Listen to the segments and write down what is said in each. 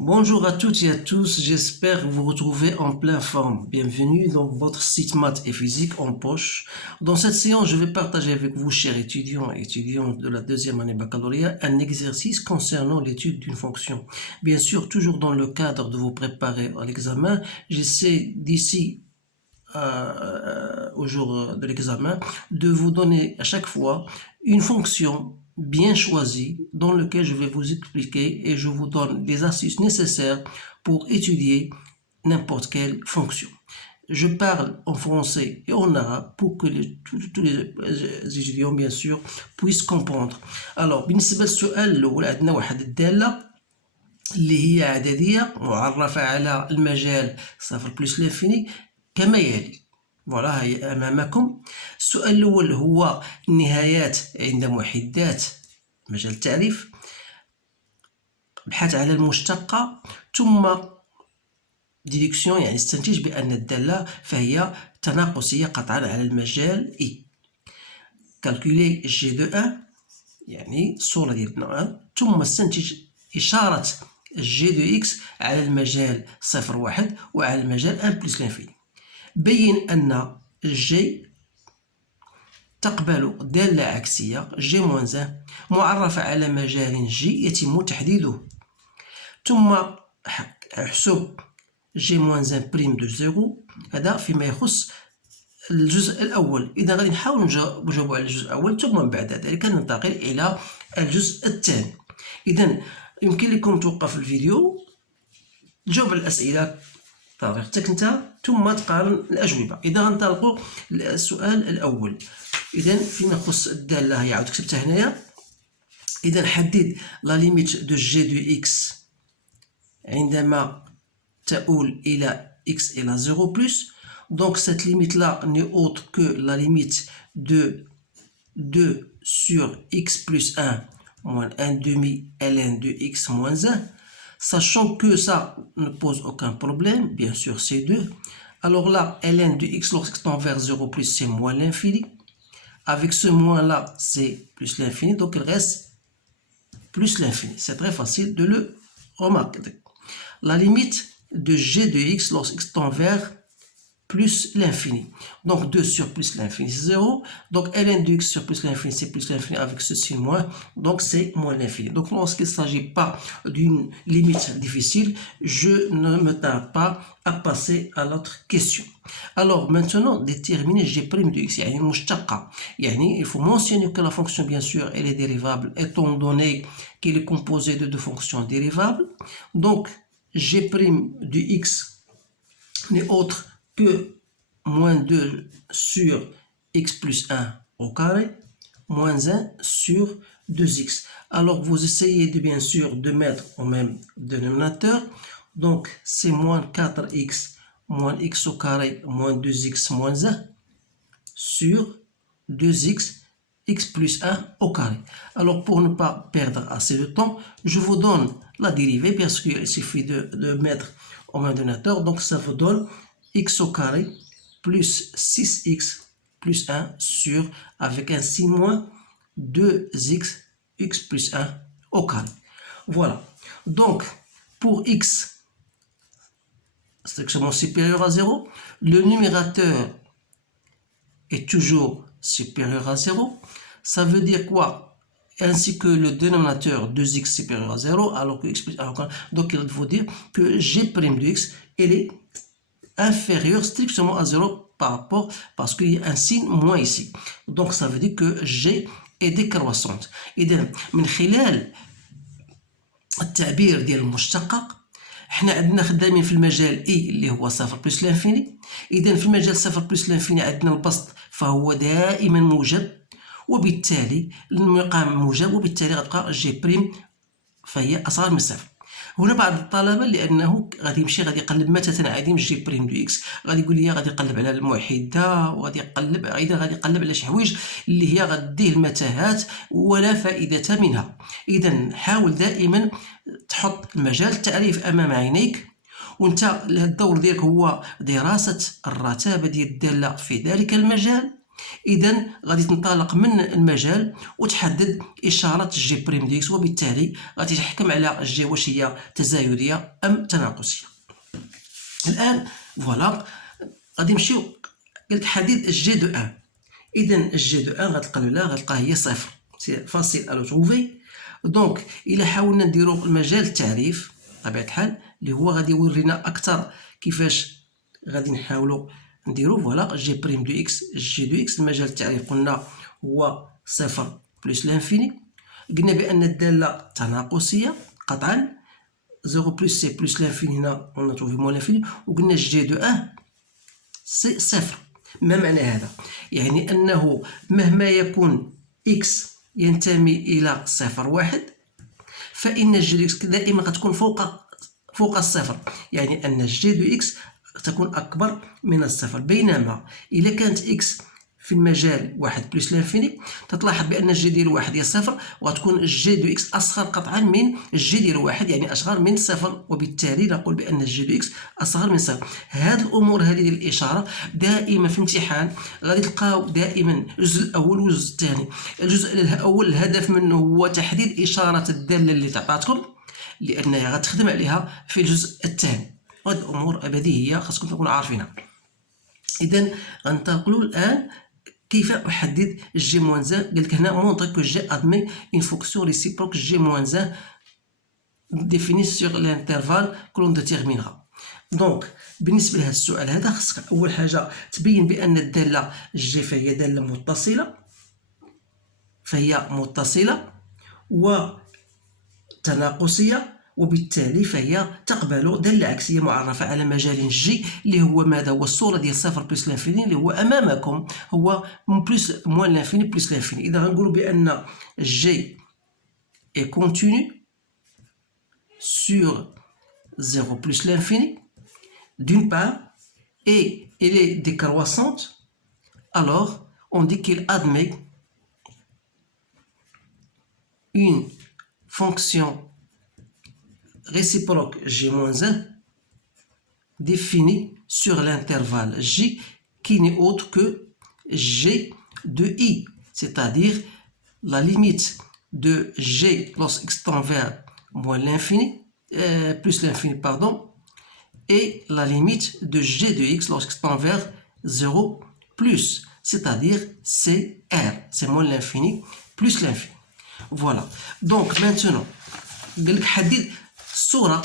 Bonjour à toutes et à tous, j'espère vous retrouver en pleine forme. Bienvenue dans votre site maths et physique en poche. Dans cette séance, je vais partager avec vous, chers étudiants et étudiantes de la deuxième année baccalauréat, un exercice concernant l'étude d'une fonction. Bien sûr, toujours dans le cadre de vous préparer à l'examen, j'essaie d'ici au jour de l'examen, de vous donner à chaque fois une fonction bien choisie dans laquelle je vais vous expliquer et je vous donne les astuces nécessaires pour étudier n'importe quelle fonction. Je parle en français et en arabe pour que tous les étudiants bien sûr puissent comprendre. Alors بالنسبة للسؤال الأول عندنا واحد الدالة اللي هي عددية معرفة على المجال صفر بلس لانفيني كما يلي. فوالا هي أمامكم. السؤال الأول هو النهايات عند محدات مجال التعريف. ابحث على المشتقة ثم ديدكسيون، يعني استنتج بأن الدالة فهي تناقصية قطعا على المجال إي. كالكولي جي دو أن، يعني الصورة ديال 1، ثم استنتج إشارة جي دو إكس على المجال صفر واحد وعلى المجال أن بلس لانفيني. بين أن جي تقبل دالة عكسية جي موان ان معرفة على مجال جي يتم تحديده، ثم احسب جي موان ان بريم دو زيرو. هذا فيما يخص الجزء الأول. إذا غادي نحاول نجاوبوا على الجزء الأول ثم بعد ذلك ننتقل إلى الجزء الثاني. إذا يمكن لكم توقف الفيديو، تجاوب على الأسئلة بطريقتك انت ثم تقارن الأجوبة. إذا غنطلقوا السؤال الأول، إذا فيما يخص الدالة هي عاود كتبتها هنايا. إذا حدد لا ليميت دو جي دو إكس عندما تؤول إلى إكس إلى 0 بلس. Donc cette limite là n'est autre que la limite de 2 sur x plus 1 moins 1 demi ln de x moins 1, sachant que ça ne pose aucun problème, bien sûr c'est 2. Alors là, ln de x lorsque tend vers 0 plus, c'est moins l'infini. Avec ce moins là, c'est plus l'infini, donc il reste plus l'infini. C'est très facile de le remarquer. La limite de g de x lorsque x tend vers plus l'infini. Donc 2 sur plus l'infini, c'est 0. Donc ln de x sur plus l'infini, c'est plus l'infini avec ce signe moins. Donc c'est moins l'infini. Donc lorsqu'il ne s'agit pas d'une limite difficile, je ne me tarde pas à passer à l'autre question. Alors maintenant, déterminer g' de x, يعني المشتقة. يعني il faut mentionner que la fonction, bien sûr, elle est dérivable, étant donné qu'elle est composée de deux fonctions dérivables. Donc g' de x n'est autre que moins 2 sur x plus 1 au carré, moins 1 sur 2x. Alors vous essayez de bien sûr de mettre au même dénominateur. Donc c'est moins 4x moins x au carré moins 2x moins 1 sur 2x x plus 1 au carré. Alors pour ne pas perdre assez de temps, je vous donne la dérivée parce qu'il suffit de mettre au même dénominateur. Donc ça vous donne x au carré plus 6x plus 1 sur, avec un signe moins, 2x x plus 1 au carré. Voilà. Donc, pour x strictement supérieur à 0, le numérateur est toujours supérieur à 0. Ça veut dire quoi? Ainsi que le dénominateur 2x supérieur à 0, alors que x plus 1 au carré. Donc, il faut dire que g' de x, elle est inférieur strictement à 0 par rapport, parce qu'il y a un signe moins ici. Donc ça veut dire que g est décroissante. إذا من خلال التعبير ديال المشتقة احنا عندنا خدامين في المجال اي اللي هو صفر بلس لانفيني. إذا في المجال صفر بلس لانفيني عندنا البسط فهو دائما موجب، وبالتالي المقام موجب، وبالتالي غتبقى جي بريم فهي أصغر من صفر. هنا بعض الطلبه لانه غادي يقلب مثلا عادي من جي بريم دو اكس، غادي يقول لي غادي يقلب على المحده وغادي يقلب ايضا غادي يقلب على شي حوايج اللي هي غديه المتاهات ولا فائده منها. اذا حاول دائما تحط المجال التعريف امام عينيك، وانت الدور ديالك هو دراسه الرتابه ديال الداله في ذلك المجال، اذا غادي تنطلق من المجال وتحدد اشاره جي بريم دي اكس، وبالتالي غادي تحكم على جي واش هي تزايديه ام تناقصيه. الان فوالا غادي نمشيو، قالك حدد جي دو ان. اذا الجي دو ان غتلقى لا غتلقاها هي صفر، سي فاسيل ا لو تروفي. دونك الا حاولنا نديرو المجال التعريف بطبيعه الحال اللي هو غادي يورينا اكثر كيفاش غادي نحاولوا نديرو. فوالا جي بريم دو اكس، جي دو اكس المجال التعريف قلنا هو صفر بلس لانفيني. قلنا بان الداله تناقصيه قطعا، 0 بلس سي بلس لانفيني، هنا on a trouvé moins l'infini. وقلنا جي دو ان سي صفر. ما معنى هذا؟ يعني انه مهما يكون اكس ينتمي الى صفر واحد، فان جي دو اكس دائما غتكون فوق الصفر، يعني ان جي دو اكس تكون اكبر من الصفر. بينما اذا كانت اكس في المجال واحد بلس لانفيني، تتلاحظ بان الجي ديال واحد هي صفر، وغتكون الجي دو اكس اصغر قطعا من الجي ديال واحد، يعني اصغر من صفر، وبالتالي نقول بان الجي دو اكس اصغر من صفر. هاد الامور هذه ديال الاشاره دائما في الامتحان غادي تلقاو دائما الجزء الاول والجزء الثاني. الجزء الاول الهدف منه هو تحديد اشاره الداله اللي تعطاتكم، لانها غتخدم عليها في الجزء الثاني. هاد الامور بديهيه خاصكم تكونوا عارفينها. اذا غننتقلوا الان كيف احدد جي موان زان. قالك هنا مونطر كو جي ادمي اون فونكسيون ريسيبروك جي موان زان ديفيني سور لانترفال كلون ديتيرمينغا. دونك بالنسبه لهذا السؤال هذا خاصك اول حاجه تبين بان الداله جي فهي داله متصله وتناقصيه، وبالتالي فهي تقبل داله عكسيه معرفه على مجال جي اللي هو ماذا؟ هو الصوره ديال صفر بلس لانفيني اللي هو امامكم، هو بلس موان لانفيني بلس لانفيني. اذا غنقولوا بان جي اي كونتينيو sur 0 plus l'infini d'une part et elle est décroissante, alors on dit qu'il admet une fonction réciproque g-1 définie sur l'intervalle j qui n'est autre que g de i, c'est-à-dire la limite de g lorsqu'x tend vers moins l'infini, plus l'infini, pardon, et la limite de g de x lorsqu'x tend vers 0 plus, c'est-à-dire c'est r, c'est moins l'infini plus l'infini. Voilà. Donc maintenant, قالك حدد الصورة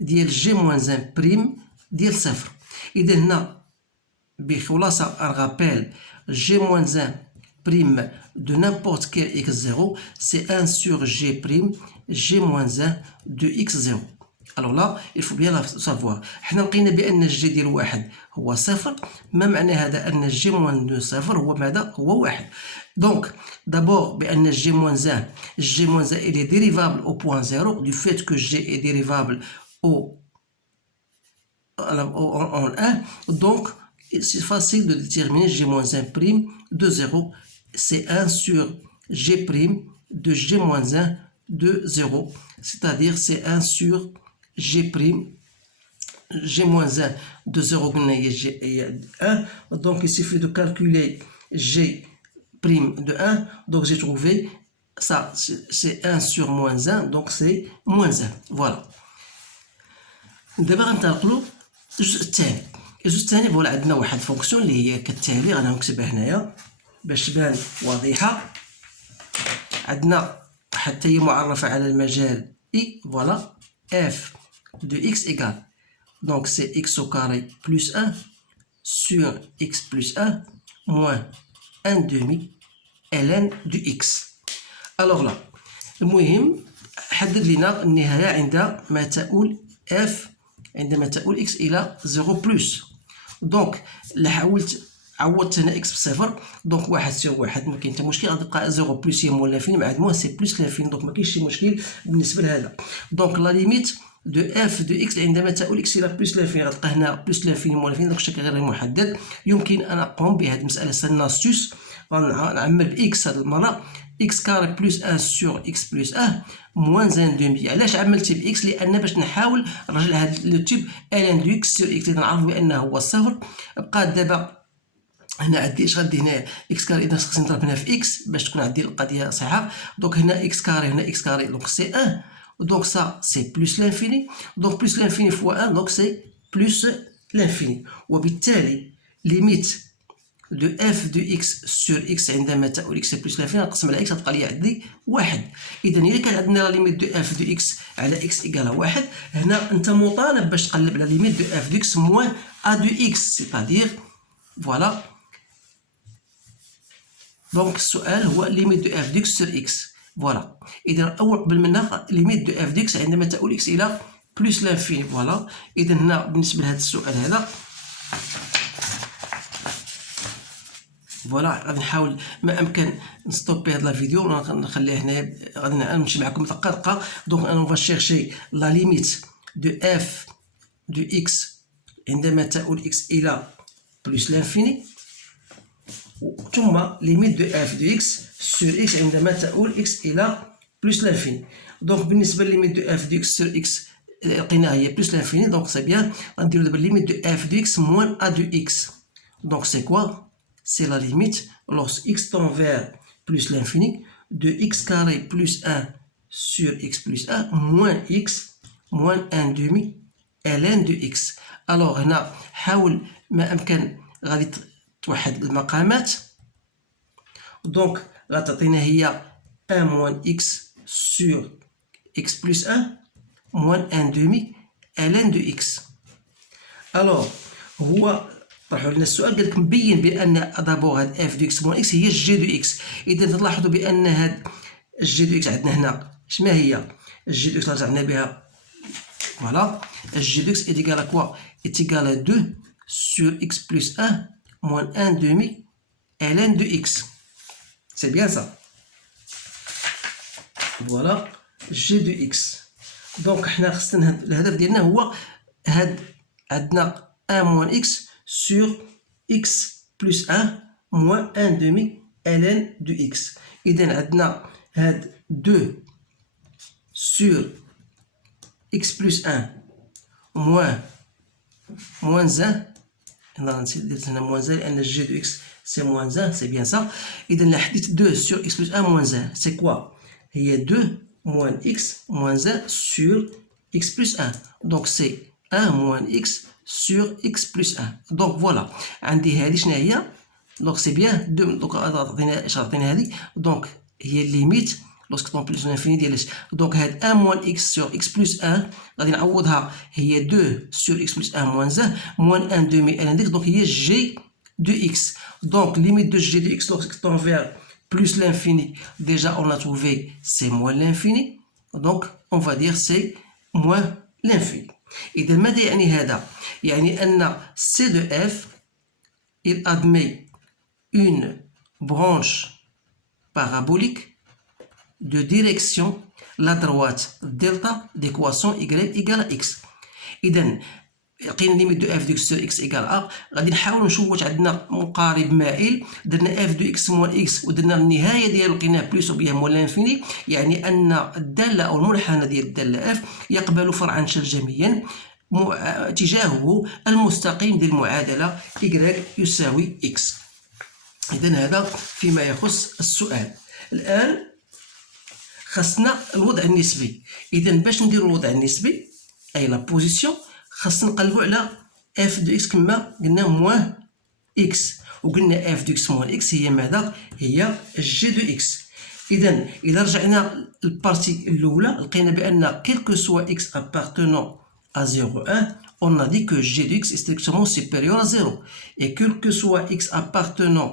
ديال جي موان ان بريم ديال صفر. إذا هنا بخلاصة الغابيل جي موان ان prime de n'importe quel x0, c'est 1 sur g prime g moins 1 de x0. Alors là, il faut bien savoir. حنا لقينا بأن الجي ديال واحد هو صفر، ما معنى هذا؟ أن الجي موان دو صفر هو ماذا؟ هو واحد. دونك d'abord بأن الجي موان 1 il est dérivable au point 0 du fait que g est dérivable en 1. Donc c'est facile de déterminer g moins 1 prime de 0. C'est 1 sur g prime de g moins 1 de 0, c'est-à-dire c'est 1 sur g prime g moins 1 de 0 et 1. Donc il suffit de calculer g prime de 1. Donc j'ai trouvé ça, c'est 1 sur moins 1, donc c'est moins 1. Voilà. دابا غنتنقلوا للجزء الثاني. الجزء الثاني فوالا عندنا واحد فونكسيون اللي هي كالتالي، غنكتبها هنايا باش تبان واضحه. عندنا حتى هي معرفه على المجال اي. فوالا اف دو اكس ايكال دونك سي اكس او كاري بلس 1 سور اكس بلس 1 موان 1 دومي ln دو اكس. الوغ لا المهم حدد لنا النهايه عندما تؤول اف عندما تؤول اكس الى 0 بلس. دونك عوضت هنا اكس بصفر، دونك واحد سير واحد ما كاين حتى مشكل، غتبقى 0 بلس هي موان لانفيني مع موان سي بلس لانفيني، دونك ما كاينش شي مشكل بالنسبه لهذا. دونك لا ليميت دو اف دو اكس عندما تؤول اكس الى بلس لانفيني غتلقى هنا بلس لانفيني موان لانفيني، دونك الشكل غير محدد. يمكن ان اقوم بهذه المساله سناستوس، غنعمل باكس هذه المره اكس كاري بلس 1 سور اكس بلس 1 موان 1 دومي. علاش عملت باكس؟ لان باش نحاول نرجع هذا لو تيب ln دو اكس سور اكس، نعرف بانه هو صفر. بقى دابا هنا عندي اش غادي هنا اكس كاري، اذا خصني نضرب هنا في اكس باش تكون عندي القضيه صحيحه. دونك هنا اكس كاري هنا اكس كاري، دونك سي 1، دونك سا سي بلس لانفيني، دونك بلس لانفيني فوا 1 دونك سي بلس لانفيني. وبالتالي ليميت دو اف دو اكس سور اكس عندما تؤول اكس بلس لانفيني نقسم على اكس غتبقى لي عندي 1. اذا الا كان عندنا ليميت دو اف دو اكس على اكس ايكال 1، هنا انت مطالب باش تقلب على ليميت دو اف دو اكس موان ا دو اكس، سيتادير فوالا. دونك السؤال هو ليميت دو اف دو اكس سور اكس، فوالا. اذا اول قبل منها ليميت دو اف دو اكس عندما تؤول اكس الى بلس لانفيني، فوالا. اذا هنا بالنسبه لهذا السؤال هذا فوالا غادي نحاول ما امكن نستوبي هاد لا فيديو ونخليه هنا، غادي نمشي معكم دقه. دونك انا فا شيرشي لا ليميت دو اف دو اكس عندما تؤول اكس الى بلس لانفيني، ثم ليميت دو اف دو اكس سور اكس عندما تؤول اكس الى بلس لانفيني. دونك بالنسبه لليميت دو اف دو اكس سور اكس لقيناها هي بلس لانفيني، دونك سي بيان. غنديرو دابا ليميت دو اف دو اكس موان ا دو اكس، دونك سي كوا؟ C'est la limite lorsque x tend vers plus l'infini de x carré plus 1 sur x plus 1 moins x moins 1 demi ln de x. Alors هنا حاول ما أمكن غادي توحد المقامات. دونك غتعطينا هي 1 moins x sur x plus 1 moins 1 demi ln de x. Alors هو طرحوا لنا السؤال قال لك مبين بان دابور هاد اف دو اكس موان اكس هي الجي دو اكس. اذا تلاحظوا بان هاد الجي دو اكس عندنا هنا شما هي الجي دو اكس اللي رجعنا بها، فوالا. الجي دو اكس ايتيكال ا كوا؟ ايتيكال ا 2 سور اكس بلس 1 موان 1 دومي ln دو اكس، سي بيان سا، فوالا جي دو اكس. دونك حنا خصنا الهدف ديالنا هو هاد عندنا 1 موان اكس sur x plus 1 moins 1 demi ln de x. إذا عندنا هاد 2 sur x plus 1 moins 1. هنا نسيت درت هنا moins 1 لأن الجي دو x سي moins 1، سي بيان سا. إذا لا حديت 2 sur x plus 1 moins 1 سي كوا؟ هي 2 moins x moins 1 sur x plus 1، دونك سي 1 moins x sur x plus 1. دونك فوالا عندي هذه شنو هي؟ دونك سي بيان دو. دونك عطينا اش عطينا هذه؟ دونك هي ليميت لوسك طون بلس لانفيني ديال اش؟ دونك هاد 1 موان اكس سور اكس بلس 1 غادي نعوضها هي 2 سور اكس بلس 1 موان 1 موان 1 دومي ان ديكس، دونك هي جي دو اكس. دونك ليميت دو جي دو اكس لوسك طون فير بلس لانفيني ديجا اون ا تروفي سي موان لانفيني، دونك اون فا دير سي موان لانفيني. إذا ماذا يعني هذا؟ يعني أن C de F il admet une branche parabolique de direction la droite delta d'équation y égale à x. إذا لقينا ليميت دو اف دو اكس سور اكس ايكال ا، غادي نحاولوا نشوف واش عندنا مقارب مائل. درنا اف دو اكس موان اكس ودرنا النهايه ديالو لقيناه بلس وبيان موان لانفيني، يعني ان الداله او المنحنى ديال الداله اف يقبل فرعا شرجميا اتجاهه المستقيم ديال المعادله y يساوي x. اذا هذا فيما يخص السؤال. الان خاصنا الوضع النسبي. اذا باش نديروا الوضع النسبي اي لا بوزيسيون خاصنا نقلبوا على اف دو اكس كما قلنا موان اكس، وقلنا اف دو اكس موان اكس هي ماذا؟ هي جي دو اكس. اذا اذا رجعنا للبارتي الاولى لقينا بان كيلكو سوا اكس ابارتونون à 0,1, on a dit que g de x est strictement supérieur à 0. Et quel que soit x appartenant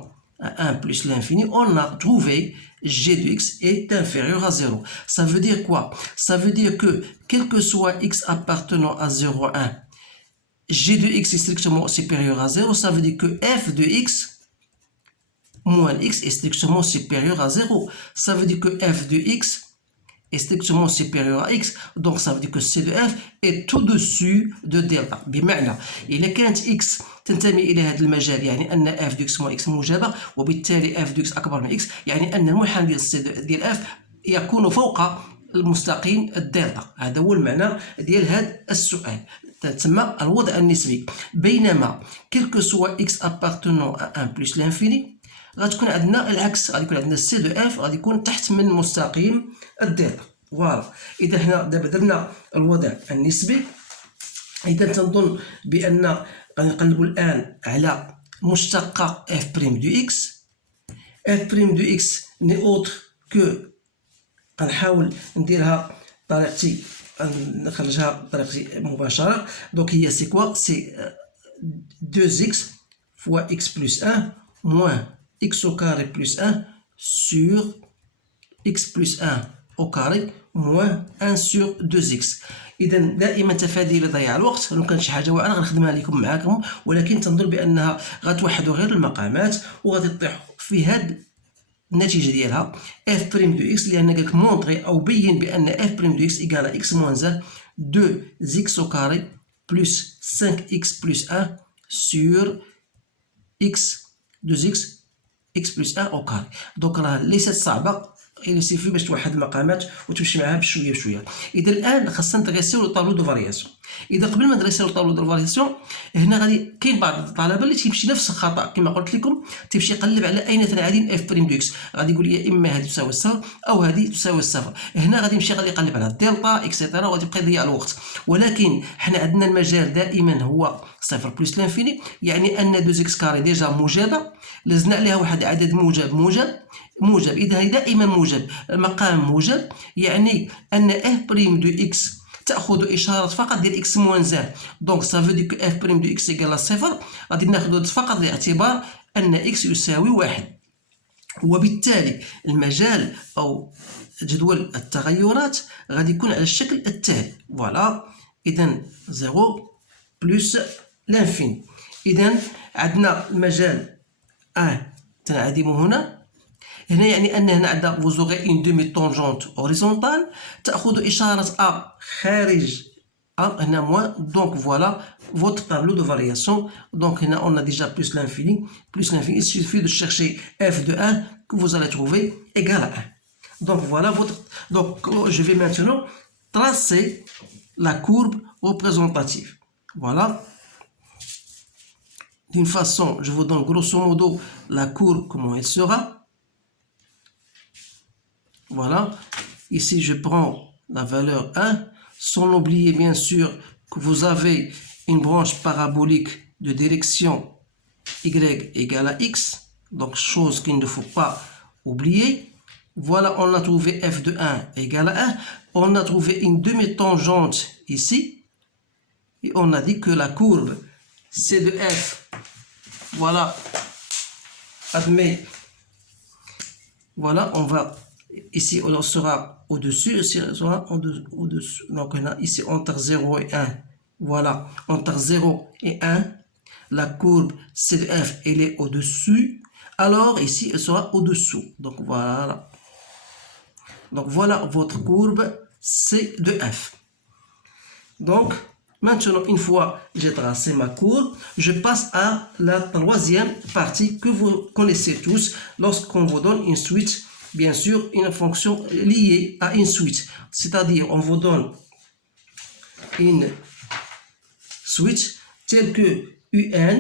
à 1 plus l'infini, on a trouvé g de x est inférieur à 0. Ça veut dire quoi? Ça veut dire que quel que soit x appartenant à 0,1, g de x est strictement supérieur à 0. Ça veut dire que f de x moins x est strictement supérieur à 0. Ça veut dire que f de x est strictement supérieur à x, donc ça veut dire que C de f est au-dessus de delta. بمعنى إذا كانت x تنتمي إلى هذا المجال يعني أن f de x moins x موجبة، وبالتالي f de x أكبر من x، يعني أن المنحنى ديال C ديال f يكون فوق المستقيم الدلتا. هذا هو المعنى ديال هذا السؤال، تسمى الوضع النسبي. بينما كيلكو سوا اكس ابارتونون ا 1 بلس لانفيني غتكون عندنا العكس، غادي يكون عندنا سي دو اف غادي يكون تحت من مستقيم الدلتا. فوالا، اذا حنا دابا درنا الوضع النسبي. اذا تنظن بان غادي نقلبوا الان على مشتقه اف بريم دو اكس. اف بريم دو اكس ني اوتر كو، غنحاول نديرها بطريقتي، نخرجها بطريقتي مباشره. دونك هي سي كوا؟ سي 2x fois x plus 1 moins x au carré plus 1 sur x plus 1 au carré moins 1 sur 2x. اذا دائما تفادي لضياع الوقت، لو كانت شي حاجه واعره غنخدمها لكم معاكم، ولكن تنظن بانها غتوحدوا غير المقامات وغادي تطيحوا في هاد النتيجه ديالها اف بريم دو اكس، لان قالك مونطري او بين بان اف بريم دو اكس ايكال اكس موان 1 2 x au carré plus 5x plus 1 sur x 2x x plus 1 au carré. دونك راه ليست صعبه، il suffit باش توحد المقامات وتمشي معاها بشويه بشويه. اذا الان خاصنا ندريسيو لو طابلو دو فارياسيون. اذا قبل ما ندريسيو لو طابلو دو فارياسيون، هنا غادي كاين بعض الطلبه اللي تيمشي نفس الخطا كما قلت لكم، تيمشي يقلب على اين تنعدم اف بريم دو اكس، غادي يقول لي اما هذه تساوي الصفر او هذه تساوي الصفر. هنا غادي يمشي غادي يقلب على الدلتا اكسيتيرا وغادي يبقى يضيع الوقت. ولكن حنا عندنا المجال دائما هو صفر بلس لانفيني، يعني ان 2 اكس كاري ديجا موجبه، لزنا عليها واحد العدد موجب. اذا هي دائما موجب، مقام موجب، يعني ان اف بريم دو اكس تاخذ اشاره فقط ديال اكس موان زان. دونك سافو دي كو اف بريم دو اكس ايكال صفر، غادي ناخذ فقط باعتبار ان اكس يساوي 1. وبالتالي المجال او جدول التغيرات غادي يكون على الشكل التالي. فوالا، اذا 0 بلس لانفيني. اذا عندنا المجال تنعدم هنا يعني ان هنا عندنا vous aurez une demi-tangente horizontale تاخذ اشاره خارج هنا moins. Donc voilà votre tableau de variation. Donc هنا on a déjà plus l'infini. Il suffit de chercher f de 1 que vous allez trouver égal à 1. Donc voilà votre. Donc je vais maintenant tracer la courbe représentative. Voilà. D'une façon, je vous donne grosso modo la courbe, comment elle sera. Voilà. Ici, je prends la valeur 1, sans oublier bien sûr que vous avez une branche parabolique de direction y égale à x. Donc, chose qu'il ne faut pas oublier. Voilà, on a trouvé f de 1 égale à 1. On a trouvé une demi-tangente ici. Et on a dit que la courbe C de f, voilà, admet, voilà, on va, ici on sera au-dessus, ici on sera au-dessus. Donc on a ici entre 0 et 1, voilà, entre 0 et 1, la courbe C de f, elle est au-dessus, alors ici elle sera au-dessous. Donc voilà. Donc voilà votre courbe C de f. Donc maintenant, une fois j'ai tracé ma courbe, je passe à la troisième partie que vous connaissez tous lorsqu'on vous donne une suite, bien sûr une fonction liée à une suite. C'est-à-dire on vous donne une suite telle que UN,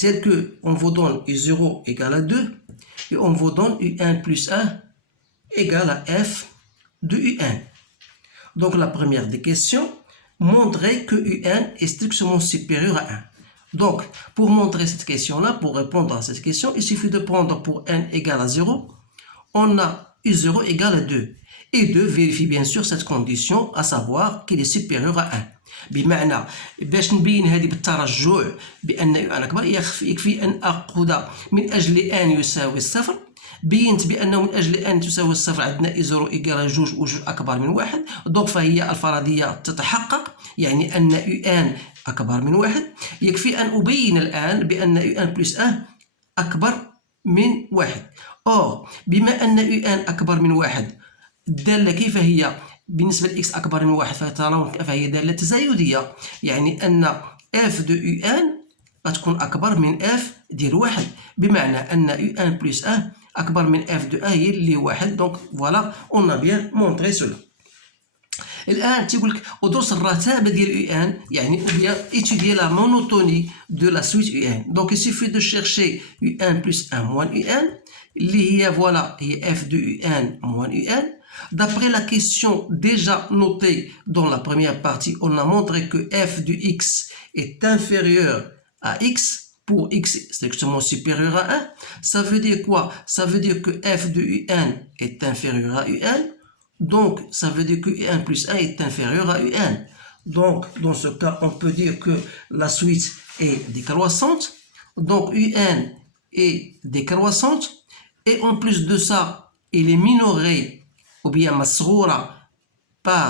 telle que on vous donne U0 égale à 2 et on vous donne UN plus 1 égale à F de UN. Donc la première des questions, montrer que UN est strictement supérieur à 1. Donc pour montrer cette question-là, pour répondre à cette question, il suffit de prendre pour n égale à 0, on a U0 égale à 2. Et 2 vérifie bien sûr cette condition, à savoir qu'il est supérieur à 1. بمعنى باش نبين هذه بالترجع بأن UN أكبر يكفي أن أخذ من أجل n يساوي الصفر. بينت بأنه من أجل أن تساوي الصفر عندنا إي0 إيكال جوج وجوج أكبر من واحد. دونك فهي الفرضية تتحقق، يعني أن UN أكبر من واحد. يكفي أن أبين الآن بأن UN بلس 1 أكبر من واحد. أو بما أن UN أكبر من واحد، الدالة كيف هي؟ بالنسبة لإكس أكبر من واحد فهي دالة تزايدية، يعني أن F de UN غتكون أكبر من F ديال واحد، بمعنى أن UN بلس 1 أكبر من f de a هي اللي واحد. دونك فوالا on a bien montré cela. الآن تيقول لك ودرس الرتابة ديال UN يعني ou bien étudier la monotonie de la suite UN. Donc il suffit de chercher UN plus 1 moins UN اللي هي voilà هي f de UN moins UN. D'après la question déjà notée dans la première partie, on a montré que f de x est inférieur à x pour x strictement supérieur à 1. Ça veut dire quoi? Ça veut dire que f de UN est inférieur à UN. Donc, ça veut dire que UN plus 1 est inférieur à UN. Donc, dans ce cas, on peut dire que la suite est décroissante. Donc, UN est décroissante. Et en plus de ça, il est minoré ou bien masroura par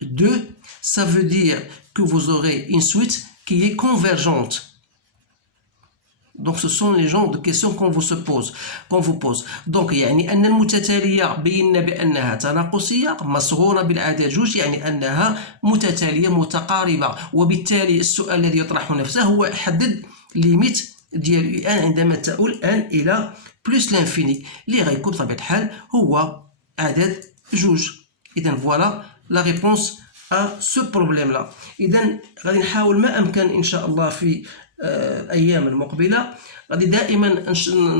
2. Ça veut dire que vous aurez une suite qui est convergente. Donc ce sont les genres de questions qu'on vous pose. Donc يعني أن المتتالية بينا بأنها تناقصية مصغورة بالعدد جوج يعني أنها متتالية متقاربة. وبالتالي السؤال الذي يطرح نفسه هو حدد ليميت ديال ان عندما تؤول ان إلى بلس لانفيني اللي غيكون بطبيعة الحال هو عدد جوج. إذا فوالا لا ريبونس à ce problème là. إذا غادي نحاول ما أمكن إن شاء الله في الأيام المقبلة غادي دائما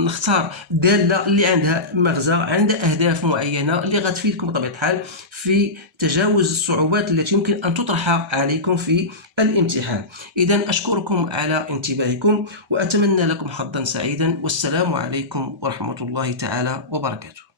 نختار دالة اللي عندها مغزى عندها أهداف معينة اللي غتفيدكم بطبيعة الحال في تجاوز الصعوبات التي يمكن أن تطرح عليكم في الامتحان. إذا أشكركم على انتباهكم وأتمنى لكم حظا سعيدا والسلام عليكم ورحمة الله تعالى وبركاته.